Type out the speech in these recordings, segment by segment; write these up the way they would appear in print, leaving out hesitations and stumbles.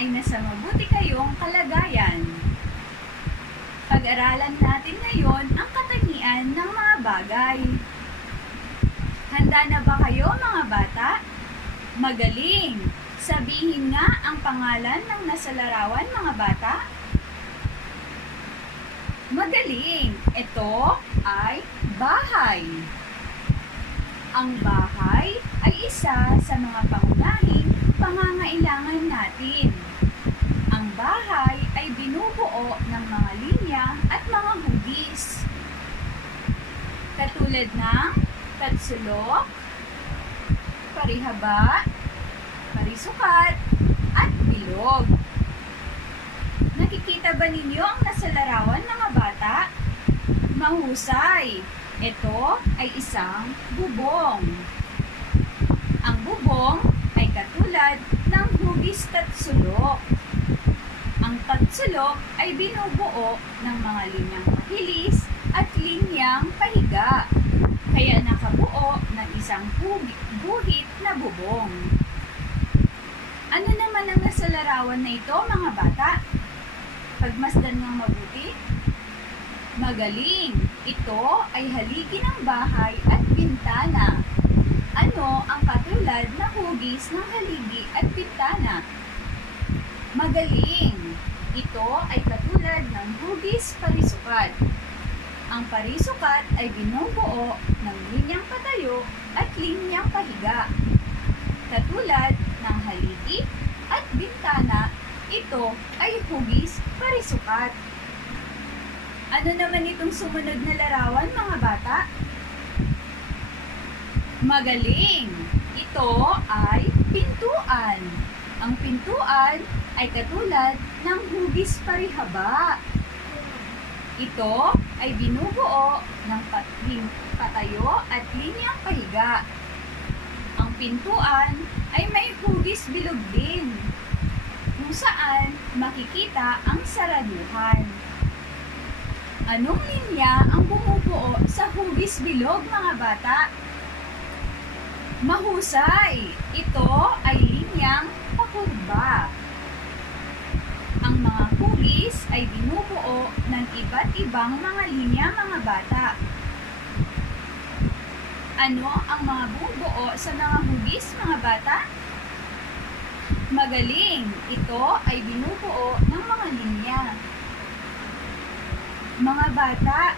ay nasa mabuti kayong kalagayan. Pag-aralan natin ngayon ang katangian ng mga bagay. Handa na ba kayo mga bata? Magaling! Sabihin nga ang pangalan ng nasa larawan mga bata. Magaling! Ito ay bahay. Ang bahay ay isa sa mga pangunahing pangangailangan natin. Ang bahay ay binubuo ng mga linya at mga hugis. Katulad ng patsulok, parihaba, parisukat, at bilog. Nakikita ba ninyo ang nasa larawan mga bata? Mahusay! Ito ay isang bubong. Ang bubong ay katulad ng hugis tatsulok. Ang tatsulok ay binubuo ng mga linyang pahilis at linyang pahiga, kaya nakabuo ng isang guhit na bubong. Ano naman ang nasa larawan na ito mga bata? Pagmasdan ng mabuti? Magaling! Ito ay haligi ng bahay at bintana. Ano ang katulad na hugis ng haligi at bintana? Magaling! Ito ay katulad ng hugis parisukat. Ang parisukat ay binubuo ng linyang patayo at linyang pahiga. Katulad ng haligi at bintana, ito ay hugis parisukat. Ano naman itong sumunod na larawan mga bata? Magaling! Ito ay pintuan. Ang pintuan ay katulad ng hugis parihaba. Ito ay binubuo ng patayo at linyang pahiga. Ang pintuan ay may hugis bilog din, kung saan makikita ang saraduhan. Anong linya ang bumubuo sa hugis bilog mga bata? Mahusay! Ito ay linyang pakurba. Ang mga hugis ay binubuo ng iba't ibang mga linya mga bata. Ano ang mga bumubuo sa mga hugis mga bata? Magaling! Ito ay binubuo ng mga linya. Mga bata,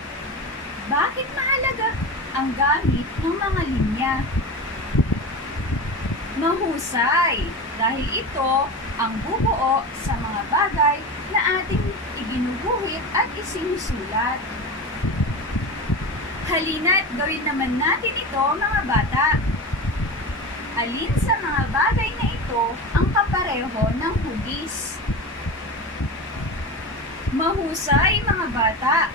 bakit mahalaga ang gamit ng mga linya? Mahusay, dahil ito ang bubuo sa mga bagay na ating ibinuguhit at isinusulat. Halina't gawin naman natin ito mga bata. Alin sa mga bagay na ito ang kapareho ng hugis? Mahusay mga bata!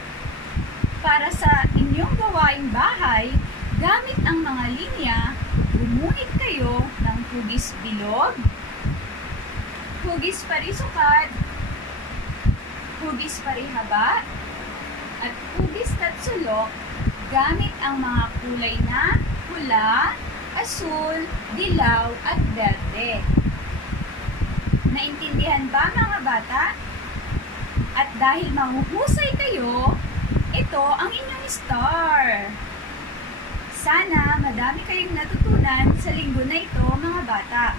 Para sa inyong gawaing bahay, gamit ang mga linya, gumuhit kayo ng hugis bilog, hugis parisukat, hugis parihaba, at hugis tatsulok gamit ang mga kulay na pula, asul, dilaw, at berde. Naintindihan ba mga bata? At dahil mahuhusay kayo, ito ang inyong star. Sana madami kayong natutunan sa linggo na ito mga bata.